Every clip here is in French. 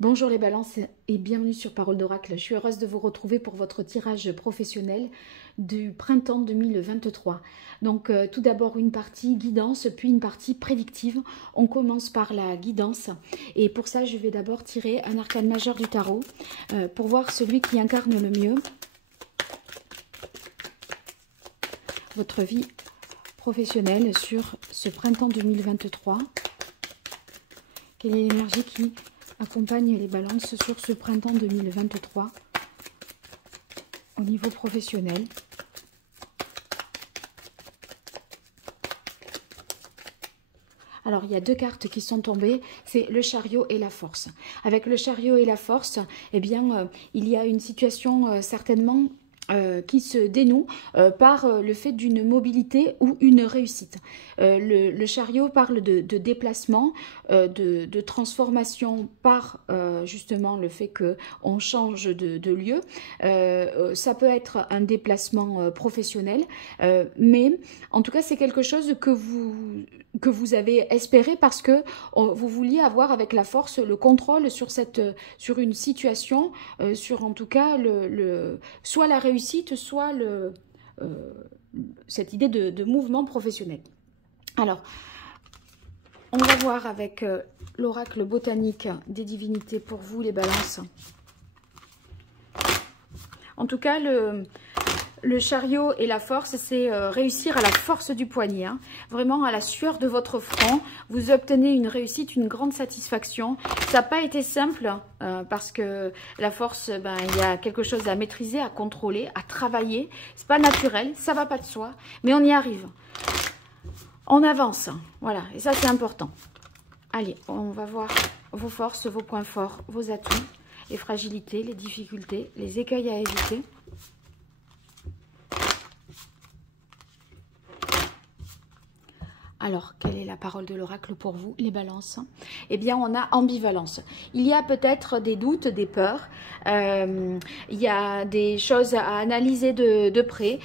Bonjour les balances et bienvenue sur Parole d'Oracle. Je suis heureuse de vous retrouver pour votre tirage professionnel du printemps 2023. Donc tout d'abord une partie guidance, puis une partie prédictive. On commence par la guidance et pour ça je vais d'abord tirer un arcane majeur du tarot pour voir celui qui incarne le mieux votre vie professionnelle sur ce printemps 2023. Quelle est l'énergie qui accompagne les balances sur ce printemps 2023 au niveau professionnel? Alors, il y a deux cartes qui sont tombées, c'est le chariot et la force. Avec le chariot et la force, eh bien, il y a une situation certainement qui se dénoue par le fait d'une mobilité ou une réussite. Le chariot parle de déplacement, de transformation par justement le fait qu'on change de lieu. Ça peut être un déplacement professionnel, mais en tout cas c'est quelque chose que vous avez espéré parce que vous vouliez avoir avec la force le contrôle sur une situation, sur en tout cas soit la réussite, soit cette idée de mouvement professionnel. Alors, on va voir avec l'oracle botanique des divinités pour vous les balances. En tout cas, le chariot et la force, c'est réussir à la force du poignet, hein. Vraiment à la sueur de votre front. Vous obtenez une réussite, une grande satisfaction. Ça n'a pas été simple parce que la force, il y a quelque chose à maîtriser, à contrôler, à travailler. C'est pas naturel, ça va pas de soi, mais on y arrive. On avance, voilà, et ça c'est important. Allez, on va voir vos forces, vos points forts, vos atouts, les fragilités, les difficultés, les écueils à éviter. Alors, quelle est la parole de l'oracle pour vous, les balances? Eh bien, on a ambivalence. Il y a peut-être des doutes, des peurs. Il y a des choses à analyser de près.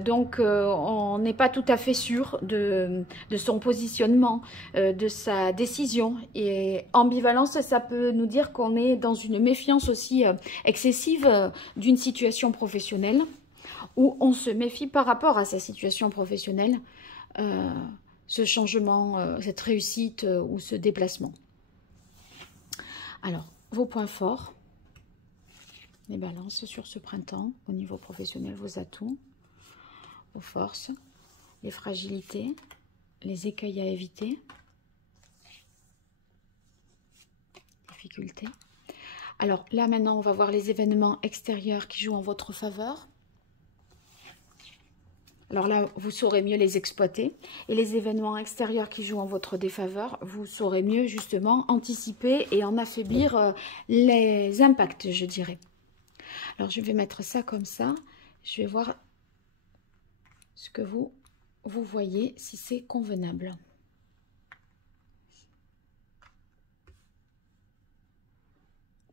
Donc, on n'est pas tout à fait sûr de son positionnement, de sa décision. Et ambivalence, ça peut nous dire qu'on est dans une méfiance aussi excessive d'une situation professionnelle, où on se méfie par rapport à sa situation professionnelle. Ce changement, cette réussite ou ce déplacement. Alors, vos points forts, les balances sur ce printemps, au niveau professionnel, vos atouts, vos forces, les fragilités, les écueils à éviter, difficultés. Alors là, maintenant, on va voir les événements extérieurs qui jouent en votre faveur. Alors là, vous saurez mieux les exploiter. Et les événements extérieurs qui jouent en votre défaveur, vous saurez mieux justement anticiper et en affaiblir les impacts, je dirais. Alors, je vais mettre ça comme ça. Je vais voir ce que vous voyez, si c'est convenable.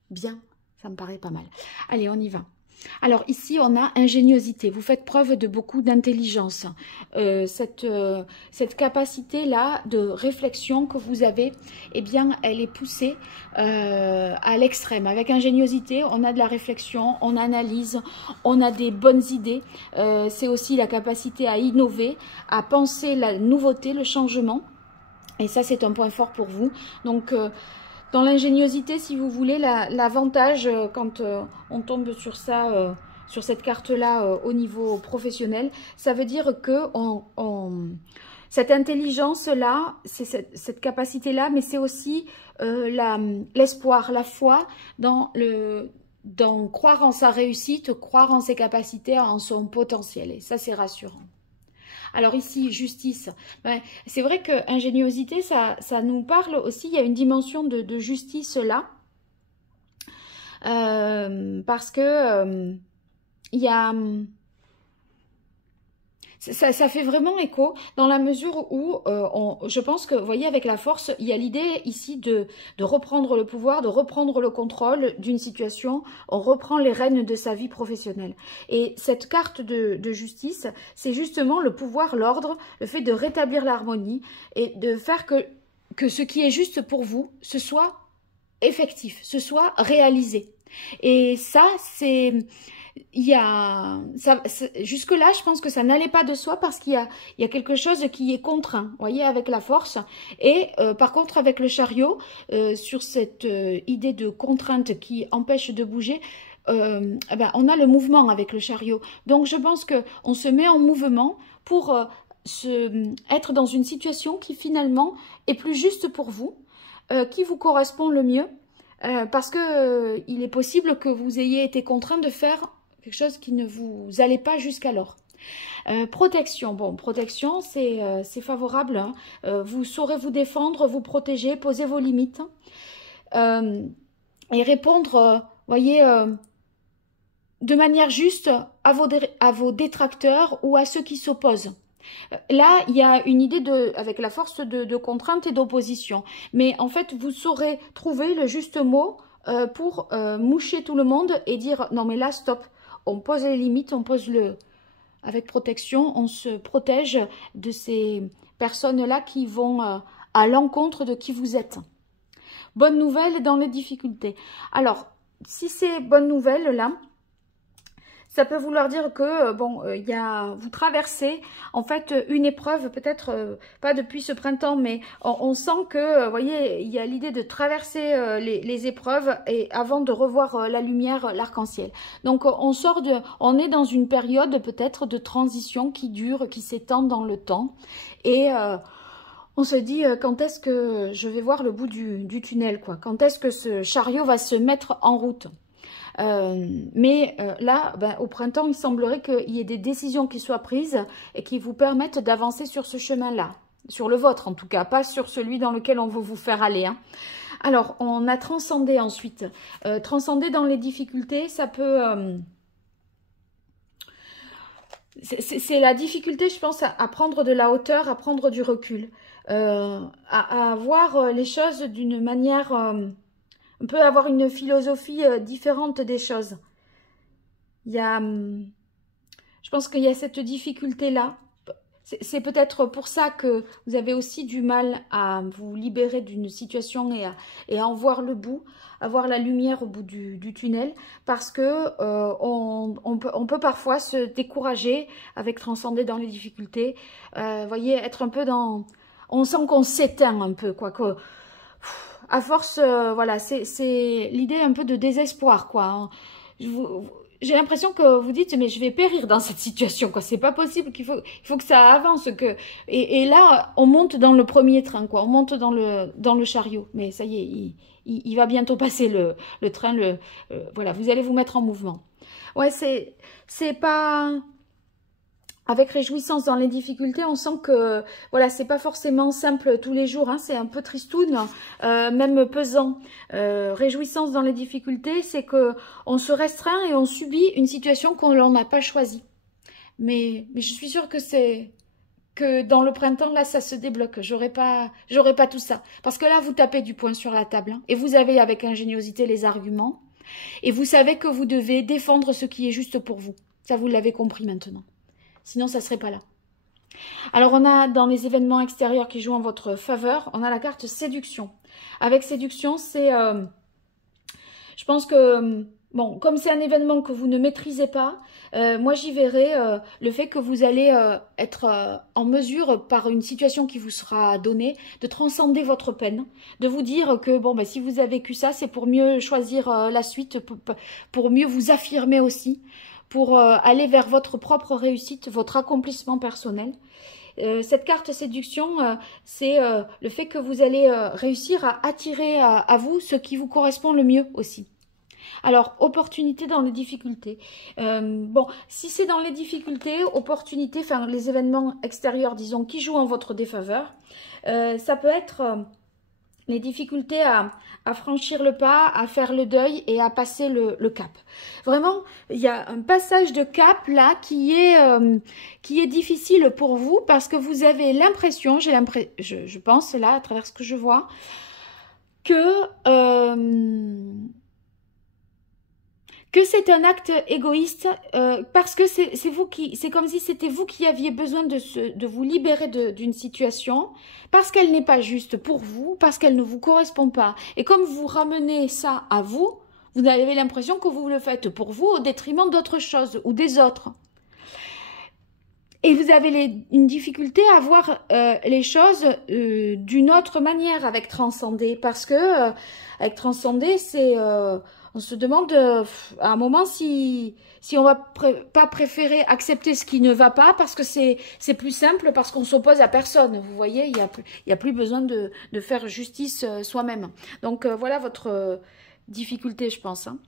Bien, ça me paraît pas mal. Allez, on y va. Alors ici, on a ingéniosité. Vous faites preuve de beaucoup d'intelligence. Cette capacité-là de réflexion que vous avez, eh bien, elle est poussée à l'extrême. Avec ingéniosité, on a de la réflexion, on analyse, on a des bonnes idées. C'est aussi la capacité à innover, à penser la nouveauté, le changement. Et ça, c'est un point fort pour vous. Donc, dans l'ingéniosité, si vous voulez, l'avantage quand on tombe sur ça, sur cette carte-là au niveau professionnel, ça veut dire que cette intelligence-là, c'est cette capacité-là, mais c'est aussi l'espoir, la foi dans croire en sa réussite, croire en ses capacités, en son potentiel. Et ça, c'est rassurant. Alors ici, justice, c'est vrai que ingéniosité, ça nous parle aussi, il y a une dimension de justice là, parce que il y a... Ça fait vraiment écho dans la mesure où je pense que, vous voyez, avec la force, il y a l'idée ici de reprendre le pouvoir, de reprendre le contrôle d'une situation. On reprend les rênes de sa vie professionnelle. Et cette carte de justice, c'est justement le pouvoir, l'ordre, le fait de rétablir l'harmonie et de faire que ce qui est juste pour vous, ce soit effectif, ce soit réalisé. Et ça, c'est... jusque-là, je pense que ça n'allait pas de soi parce qu'il y a quelque chose qui est contraint, vous voyez, avec la force. Et par contre, avec le chariot, sur cette idée de contrainte qui empêche de bouger, eh ben, on a le mouvement avec le chariot. Donc, je pense qu'on se met en mouvement pour être dans une situation qui finalement est plus juste pour vous, qui vous correspond le mieux, parce que il est possible que vous ayez été contraint de faire quelque chose qui ne vous allait pas jusqu'alors. Protection, bon, protection, c'est favorable, hein. Vous saurez vous défendre, vous protéger, poser vos limites, et répondre, voyez, de manière juste à vos détracteurs ou à ceux qui s'opposent. Là, il y a une idée avec la force de contrainte et d'opposition. Mais en fait, vous saurez trouver le juste mot pour moucher tout le monde et dire non mais là, stop. On pose les limites, on pose avec protection, on se protège de ces personnes-là qui vont à l'encontre de qui vous êtes. Bonne nouvelle dans les difficultés. Alors, si c'est bonne nouvelle là, ça peut vouloir dire que bon, vous traversez en fait une épreuve, peut-être pas depuis ce printemps, mais on sent que, vous voyez, il y a l'idée de traverser les épreuves et avant de revoir la lumière, l'arc-en-ciel. Donc on est dans une période peut-être de transition qui dure, qui s'étend dans le temps, et on se dit quand est-ce que je vais voir le bout du tunnel, quoi. Quand est-ce que ce chariot va se mettre en route? Là, ben, au printemps, il semblerait qu'il y ait des décisions qui soient prises et qui vous permettent d'avancer sur ce chemin-là. Sur le vôtre, en tout cas, pas sur celui dans lequel on veut vous faire aller, hein. Alors, on a transcendé ensuite. Transcender dans les difficultés, ça peut... c'est la difficulté, je pense, à prendre de la hauteur, à prendre du recul, à voir les choses d'une manière... on peut avoir une philosophie différente des choses. Je pense qu'il y a cette difficulté-là. C'est peut-être pour ça que vous avez aussi du mal à vous libérer d'une situation et à en voir le bout, à voir la lumière au bout du tunnel, parce que on peut parfois se décourager avec transcender dans les difficultés. Voyez, être un peu dans... On sent qu'on s'éteint un peu, quoi, que... À force, voilà, c'est l'idée un peu de désespoir, quoi. J'ai l'impression que vous dites, mais je vais périr dans cette situation, quoi. C'est pas possible, il faut que ça avance, et là, on monte dans le premier train, quoi. On monte dans le chariot. Mais ça y est, il va bientôt passer le train. Voilà, vous allez vous mettre en mouvement. Ouais, c'est pas... Avec réjouissance dans les difficultés, on sent que voilà, c'est pas forcément simple tous les jours, hein, c'est un peu tristoun, même pesant. Réjouissance dans les difficultés, c'est que on se restreint et on subit une situation qu'on n'a pas choisie. Mais je suis sûre que dans le printemps, là, ça se débloque. J'aurais pas tout ça. Parce que là, vous tapez du poing sur la table, hein, et vous avez avec ingéniosité les arguments, et vous savez que vous devez défendre ce qui est juste pour vous. Ça, vous l'avez compris maintenant. Sinon, ça ne serait pas là. Alors, on a dans les événements extérieurs qui jouent en votre faveur, on a la carte séduction. Avec séduction, c'est... je pense que... Bon, comme c'est un événement que vous ne maîtrisez pas, moi j'y verrai le fait que vous allez être en mesure, par une situation qui vous sera donnée, de transcender votre peine, de vous dire que bon, ben, si vous avez vécu ça, c'est pour mieux choisir la suite, pour mieux vous affirmer aussi, pour aller vers votre propre réussite, votre accomplissement personnel. Cette carte séduction, c'est le fait que vous allez réussir à attirer à vous ce qui vous correspond le mieux aussi. Alors, opportunité dans les difficultés. Bon, si c'est dans les difficultés, opportunité, enfin les événements extérieurs, disons, qui jouent en votre défaveur, ça peut être... les difficultés à franchir le pas, à faire le deuil et à passer le cap. Vraiment, il y a un passage de cap là qui est difficile pour vous parce que vous avez l'impression, je pense là, à travers ce que je vois, que c'est un acte égoïste parce que c'est comme si c'était vous qui aviez besoin de vous libérer d'une situation parce qu'elle n'est pas juste pour vous, parce qu'elle ne vous correspond pas. Et comme vous ramenez ça à vous, vous avez l'impression que vous le faites pour vous au détriment d'autres choses ou des autres. Et vous avez une difficulté à voir les choses d'une autre manière avec transcender, parce que avec transcender, c'est on se demande à un moment si on va pas préférer accepter ce qui ne va pas parce que c'est plus simple, parce qu'on s'oppose à personne. Vous voyez, il y a plus besoin de faire justice soi-même. Donc voilà votre difficulté, je pense. Hein.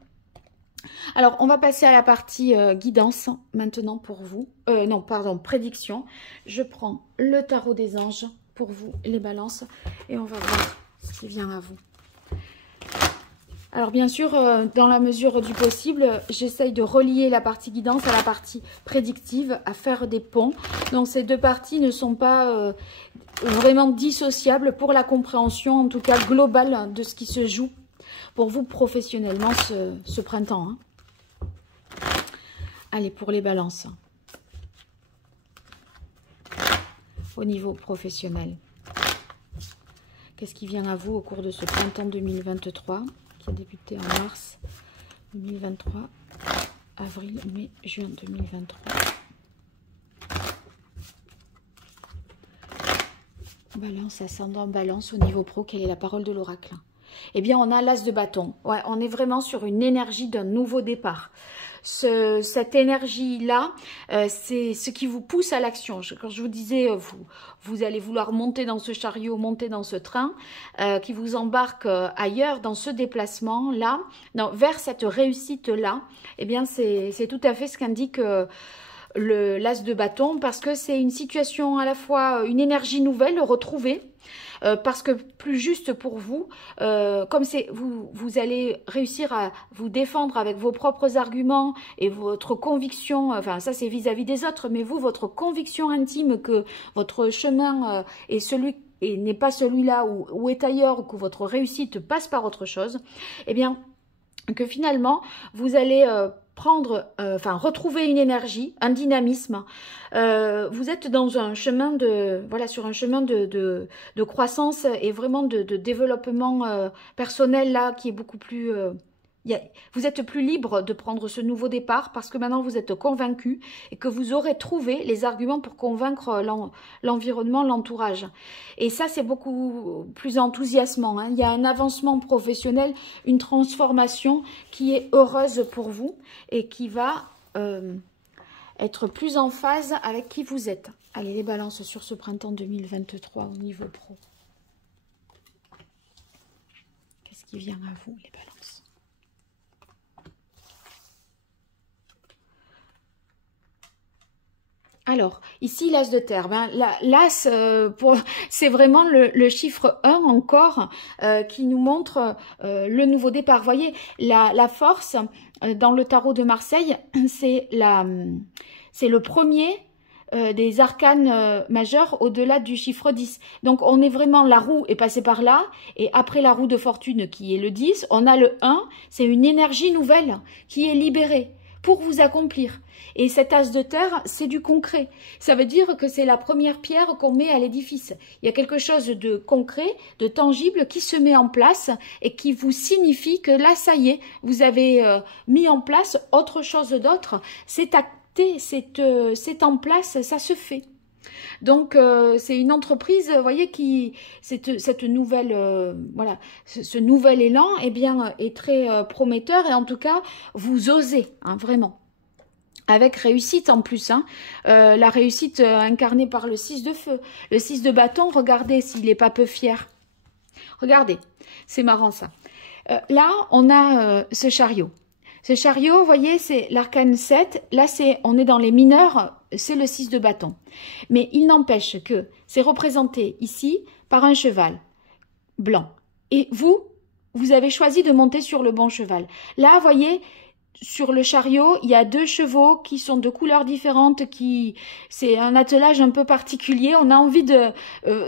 Alors, on va passer à la partie guidance maintenant pour vous. Non, pardon, prédiction. Je prends le tarot des anges pour vous, les balances, et on va voir ce qui vient à vous. Alors, bien sûr, dans la mesure du possible, j'essaye de relier la partie guidance à la partie prédictive, à faire des ponts. Donc, ces deux parties ne sont pas vraiment dissociables pour la compréhension, en tout cas globale, de ce qui se joue pour vous professionnellement ce printemps. Hein. Allez, pour les balances. Au niveau professionnel. Qu'est-ce qui vient à vous au cours de ce printemps 2023 qui a débuté en mars 2023, avril, mai, juin 2023. Balance, ascendant, balance au niveau pro, quelle est la parole de l'oracle? Eh bien, on a l'as de bâton. Ouais, on est vraiment sur une énergie d'un nouveau départ. Cette énergie-là, c'est ce qui vous pousse à l'action. Quand je vous disais, vous allez vouloir monter dans ce chariot, monter dans ce train, qui vous embarque ailleurs, dans ce déplacement-là, vers cette réussite-là, eh bien, c'est tout à fait ce qu'indique l'as de bâton, parce que c'est une situation à la fois, une énergie nouvelle retrouvée, parce que plus juste pour vous, comme vous allez réussir à vous défendre avec vos propres arguments et votre conviction, enfin ça c'est vis-à-vis des autres, mais vous, votre conviction intime que votre chemin est celui et n'est pas celui-là ou est ailleurs, ou que votre réussite passe par autre chose, eh bien que finalement vous allez retrouver une énergie, un dynamisme. Vous êtes dans un chemin sur un chemin de croissance et vraiment de développement personnel là qui est beaucoup plus. Vous êtes plus libre de prendre ce nouveau départ parce que maintenant vous êtes convaincu et que vous aurez trouvé les arguments pour convaincre l'environnement, l'entourage. Et ça, c'est beaucoup plus enthousiasmant. Hein. Il y a un avancement professionnel, une transformation qui est heureuse pour vous et qui va être plus en phase avec qui vous êtes. Allez, les balances sur ce printemps 2023 au niveau pro. Qu'est-ce qui vient à vous, les balances? Alors, ici, l'as de terre. Ben, l'as, c'est vraiment le chiffre 1 encore qui nous montre le nouveau départ. Vous voyez, la force dans le tarot de Marseille, c'est le premier des arcanes majeurs au-delà du chiffre 10. Donc, on est vraiment, la roue est passée par là, et après la roue de fortune qui est le 10, on a le 1, c'est une énergie nouvelle qui est libérée pour vous accomplir. Et cet as de terre, c'est du concret. Ça veut dire que c'est la première pierre qu'on met à l'édifice. Il y a quelque chose de concret, de tangible qui se met en place et qui vous signifie que là, ça y est, vous avez mis en place autre chose d'autre. C'est acté, c'est en place, ça se fait. Donc, c'est une entreprise, vous voyez, cette nouvelle, voilà, ce nouvel élan, eh bien, est très prometteur et en tout cas, vous osez, hein, vraiment. Avec réussite en plus, hein. La réussite incarnée par le 6 de feu. Le 6 de bâton, regardez s'il n'est pas peu fier. Regardez, c'est marrant ça. Là, on a ce chariot. Ce chariot, vous voyez, c'est l'arcane 7. Là, on est dans les mineurs, c'est le 6 de bâton. Mais il n'empêche que c'est représenté ici par un cheval blanc. Et vous avez choisi de monter sur le bon cheval. Là, vous voyez, sur le chariot, il y a 2 chevaux qui sont de couleurs différentes, c'est un attelage un peu particulier. On a envie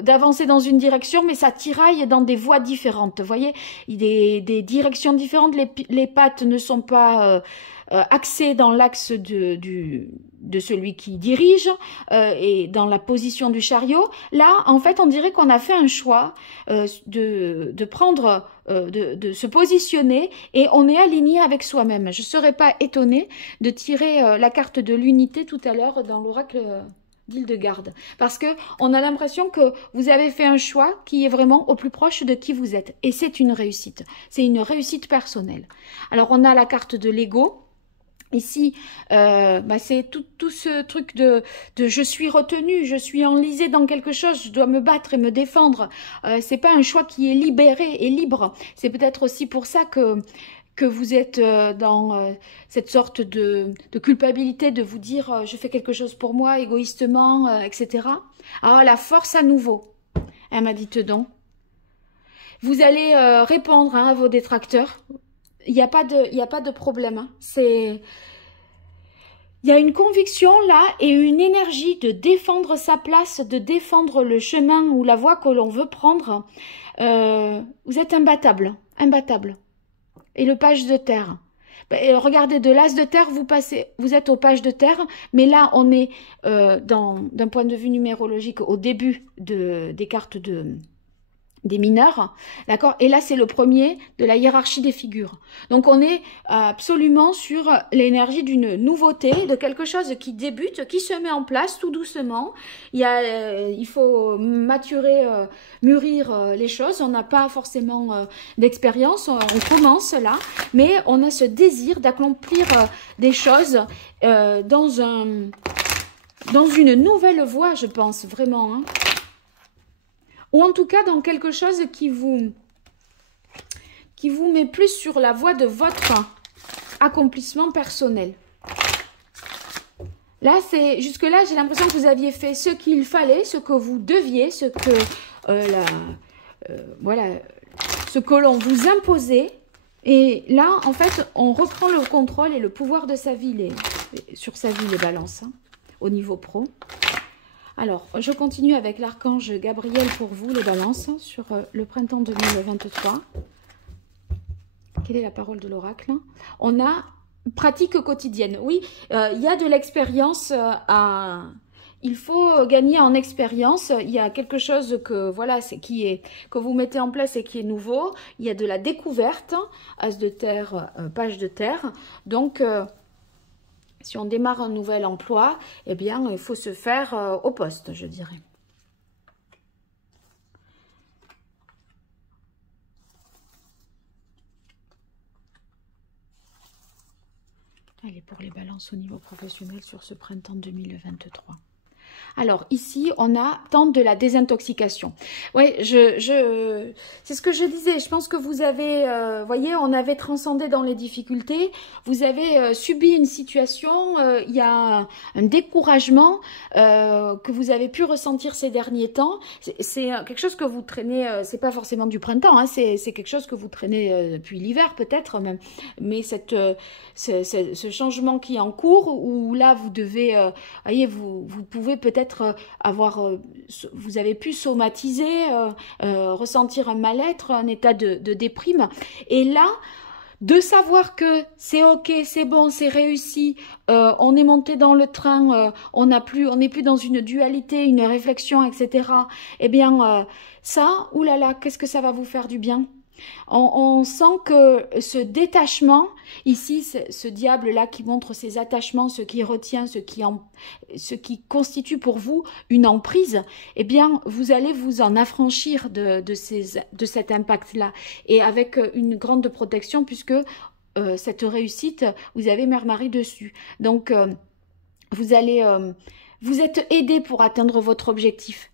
d'avancer dans une direction, mais ça tiraille dans des voies différentes. Vous voyez, des directions différentes. Les pattes ne sont pas axées dans l'axe de celui qui dirige et dans la position du chariot. Là, en fait, on dirait qu'on a fait un choix de prendre, de se positionner et on est aligné avec soi-même. Je ne serais pas étonnée de tirer la carte de l'unité tout à l'heure dans l'oracle d'Hildegarde, parce que on a l'impression que vous avez fait un choix qui est vraiment au plus proche de qui vous êtes, et c'est une réussite. C'est une réussite personnelle. Alors, on a la carte de l'ego. Ici, c'est tout ce truc de je suis retenu, je suis enlisé dans quelque chose, je dois me battre et me défendre. C'est pas un choix qui est libéré et libre. C'est peut-être aussi pour ça que vous êtes dans cette sorte de culpabilité de vous dire je fais quelque chose pour moi égoïstement, etc. Ah, la force à nouveau. Elle m'a dit donc. Vous allez répondre à vos détracteurs. Il n'y a pas de problème. Hein. Il y a une conviction là et une énergie de défendre sa place, de défendre le chemin ou la voie que l'on veut prendre. Vous êtes imbattable, imbattable. Et le page de terre. Regardez, de l'as de terre, vous êtes au page de terre, mais là on est d'un point de vue numérologique au début des cartes des mineurs, d'accord? Et là, c'est le premier de la hiérarchie des figures. Donc, on est absolument sur l'énergie d'une nouveauté, de quelque chose qui débute, qui se met en place tout doucement. Il faut maturer, mûrir les choses. On n'a pas forcément d'expérience. On commence là, mais on a ce désir d'accomplir des choses dans une nouvelle voie, je pense, vraiment, hein. Ou en tout cas dans quelque chose qui vous met plus sur la voie de votre accomplissement personnel. Là, jusque-là, j'ai l'impression que vous aviez fait ce qu'il fallait, ce que vous deviez, ce que ce que l'on vous imposait. Et là, en fait, on reprend le contrôle et le pouvoir de sa vie, sur sa vie, les balances, hein, au niveau pro. Alors, je continue avec l'archange Gabriel pour vous, les balances, sur le printemps 2023. Quelle est la parole de l'oracle? On a pratique quotidienne. Oui, il y a de l'expérience il faut gagner en expérience. Il y a quelque chose que vous mettez en place et qui est nouveau. Il y a de la découverte, as de terre, page de terre. Donc, si on démarre un nouvel emploi, eh bien, il faut se faire au poste, je dirais. Allez, pour les balances au niveau professionnel sur ce printemps 2023. Alors, ici, on a tente de la désintoxication. Oui, c'est ce que je disais. Je pense que vous avez, voyez, on avait transcendé dans les difficultés. Vous avez subi une situation, il y a un découragement que vous avez pu ressentir ces derniers temps. C'est quelque chose que vous traînez, c'est pas forcément du printemps, hein, c'est quelque chose que vous traînez depuis l'hiver peut-être même. Mais ce changement qui est en cours, où là, vous devez, voyez, vous pouvez peut-être vous avez pu somatiser, ressentir un mal-être, un état de déprime. Et là, de savoir que c'est ok, c'est bon, c'est réussi, on est monté dans le train, on n'est plus dans une dualité, une réflexion, etc. Eh bien, ça, oulala, qu'est-ce que ça va vous faire du bien? On sent que ce détachement, ici, ce diable-là qui montre ses attachements, ce qui retient, ce qui constitue pour vous une emprise, eh bien, vous allez vous en affranchir de cet impact-là. Et avec une grande protection, puisque cette réussite, vous avez Mère Marie dessus. Donc, vous êtes aidé pour atteindre votre objectif.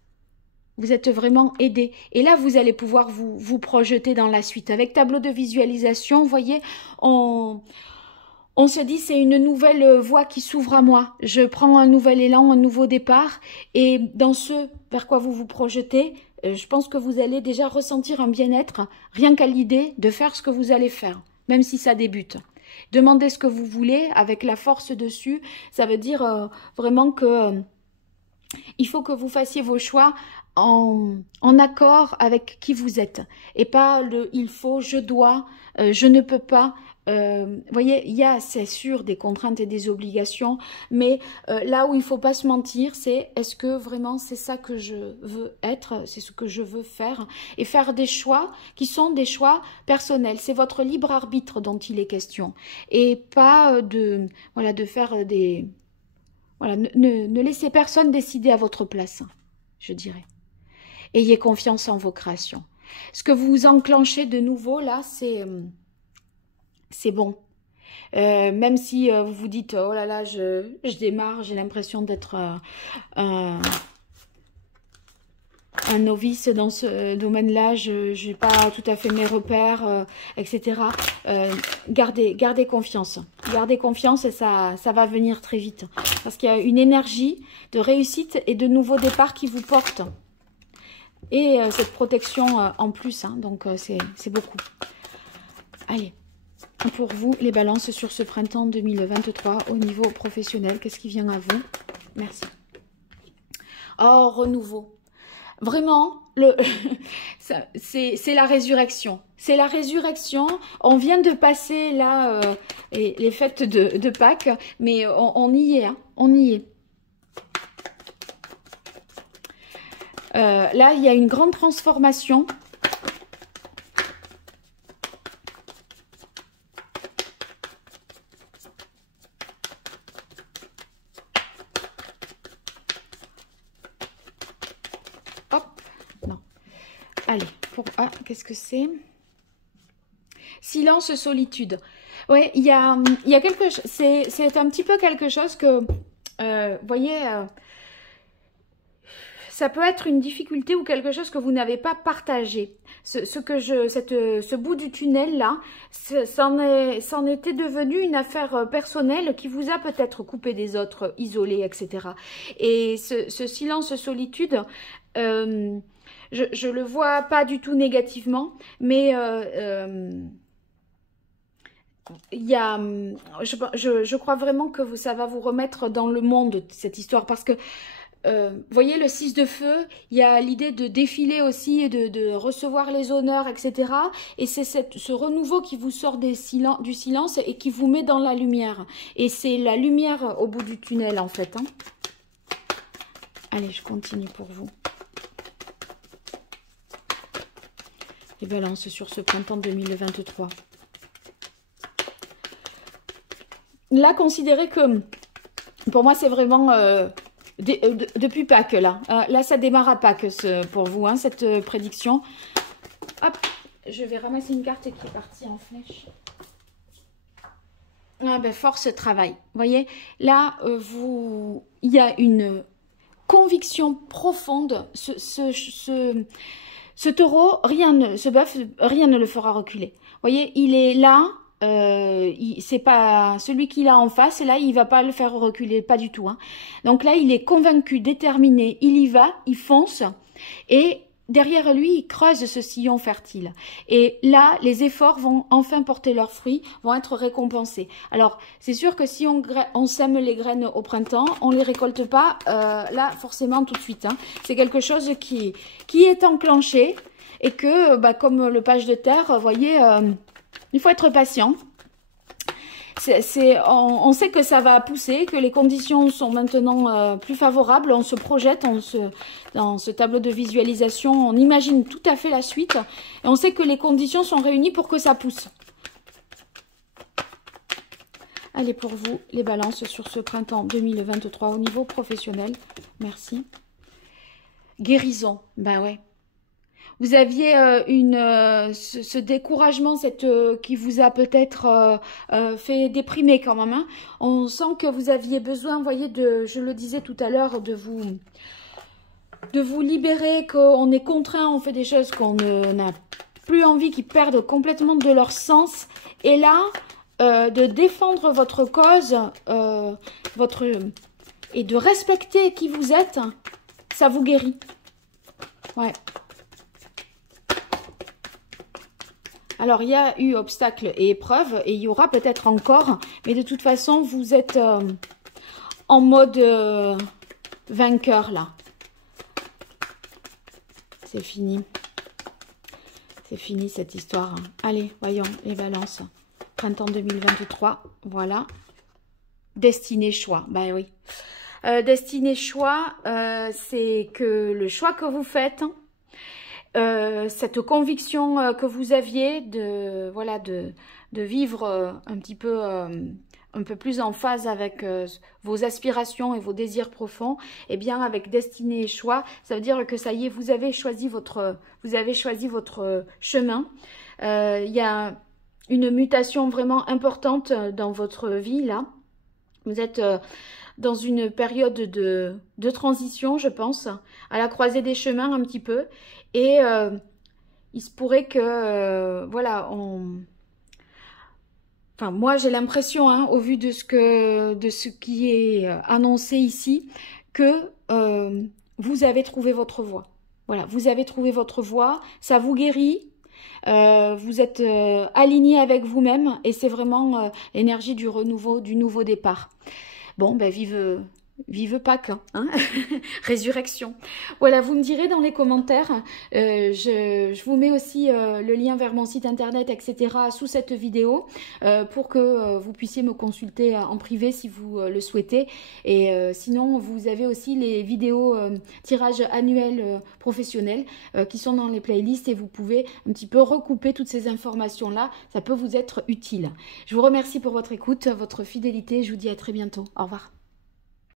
Vous êtes vraiment aidé. Et là, vous allez pouvoir vous projeter dans la suite. Avec tableau de visualisation, vous voyez, on se dit, c'est une nouvelle voie qui s'ouvre à moi. Je prends un nouvel élan, un nouveau départ. Et dans ce vers quoi vous vous projetez, je pense que vous allez déjà ressentir un bien-être, rien qu'à l'idée de faire ce que vous allez faire, même si ça débute. Demandez ce que vous voulez avec la force dessus. Ça veut dire vraiment que il faut que vous fassiez vos choix en accord avec qui vous êtes. Et pas le « il faut »,« je dois »,« je ne peux pas ». Voyez, il y a, c'est sûr, des contraintes et des obligations, mais là où il faut pas se mentir, c'est est-ce que vraiment c'est ça que je veux être, c'est ce que je veux faire, et faire des choix qui sont des choix personnels. C'est votre libre arbitre dont il est question, et pas de faire des... Voilà, ne laissez personne décider à votre place, je dirais. Ayez confiance en vos créations. Ce que vous enclenchez de nouveau, là, c'est bon. Même si vous vous dites, oh là là, je démarre, j'ai l'impression d'être un novice dans ce domaine-là, je n'ai pas tout à fait mes repères, etc. Gardez confiance. Gardez confiance et ça va venir très vite. Parce qu'il y a une énergie de réussite et de nouveau départ qui vous porte. Et cette protection en plus, hein, donc c'est beaucoup. Allez. Pour vous, les balances sur ce printemps 2023 au niveau professionnel, qu'est-ce qui vient à vous? Merci. Oh, renouveau. Vraiment, c'est la résurrection. C'est la résurrection. On vient de passer là les fêtes de Pâques, mais on y est. Hein, on y est. Là, il y a une grande transformation. Allez, qu'est-ce que c'est? Silence, solitude. Ouais, il y a quelque chose, c'est un petit peu quelque chose que, vous voyez, ça peut être une difficulté ou quelque chose que vous n'avez pas partagé. Ce bout du tunnel là, c'en était devenu une affaire personnelle qui vous a peut-être coupé des autres, isolé, etc. Et ce silence, solitude, je le vois pas du tout négativement, mais je crois vraiment que ça va vous remettre dans le monde, cette histoire, parce que vous voyez, le 6 de feu, il y a l'idée de défiler aussi, et de recevoir les honneurs, etc. Et c'est ce renouveau qui vous sort du silence et qui vous met dans la lumière. Et c'est la lumière au bout du tunnel, en fait. Hein. Allez, je continue pour vous. Les balances sur ce printemps 2023. Là, considérez que, pour moi, c'est vraiment depuis Pâques, là. Là, ça démarre à Pâques pour vous, hein, cette prédiction. Hop, je vais ramasser une carte qui est partie en flèche. Ah ben, force travail. Vous voyez, là, il y a une conviction profonde. Ce taureau, ce bœuf, rien ne le fera reculer. Vous voyez, il est là, c'est pas celui qu'il a en face, et là, il va pas le faire reculer, pas du tout. Hein. Donc là, il est convaincu, déterminé, il y va, il fonce, et derrière lui, il creuse ce sillon fertile. Et là, les efforts vont enfin porter leurs fruits, vont être récompensés. Alors, c'est sûr que si on sème les graines au printemps, on les récolte pas là, forcément, tout de suite. Hein. C'est quelque chose qui est enclenché et que, comme le page de terre, vous voyez, il faut être patient. On sait que ça va pousser, que les conditions sont maintenant plus favorables. On se projette dans ce tableau de visualisation. On imagine tout à fait la suite. Et on sait que les conditions sont réunies pour que ça pousse. Allez, pour vous, les balances sur ce printemps 2023 au niveau professionnel. Merci. Guérison. Ben ouais. Vous aviez ce découragement qui vous a peut-être fait déprimer quand même. Hein. On sent que vous aviez besoin, vous voyez, je le disais tout à l'heure, de vous libérer, qu'on est contraint, on fait des choses qu'on n'a plus envie, qui perdent complètement de leur sens. Et là, de défendre votre cause et de respecter qui vous êtes, ça vous guérit. Ouais. Alors, il y a eu obstacles et épreuves, et il y aura peut-être encore, mais de toute façon, vous êtes en mode vainqueur, là. C'est fini. C'est fini, cette histoire. Allez, voyons, les balances. Printemps 2023, voilà. Destinée, choix, ben oui. Destinée, choix, c'est que le choix que vous faites... cette conviction que vous aviez de voilà de vivre un petit peu un peu plus en phase avec vos aspirations et vos désirs profonds, et bien avec destinée et choix, ça veut dire que ça y est, vous avez choisi votre chemin. Il y a une mutation vraiment importante dans votre vie là. Vous êtes dans une période de transition, je pense, à la croisée des chemins un petit peu. Et il se pourrait que, voilà, enfin, moi j'ai l'impression, hein, au vu de ce qui est annoncé ici, que vous avez trouvé votre voie. Voilà, vous avez trouvé votre voie, ça vous guérit. Vous êtes aligné avec vous-même et c'est vraiment l'énergie du renouveau, du nouveau départ. Bon, ben vive Pâques, hein. Résurrection. Voilà, vous me direz dans les commentaires, je vous mets aussi le lien vers mon site internet, etc. sous cette vidéo pour que vous puissiez me consulter en privé si vous le souhaitez. Et sinon, vous avez aussi les vidéos tirages annuels professionnels qui sont dans les playlists et vous pouvez un petit peu recouper toutes ces informations-là. Ça peut vous être utile. Je vous remercie pour votre écoute, votre fidélité. Je vous dis à très bientôt. Au revoir.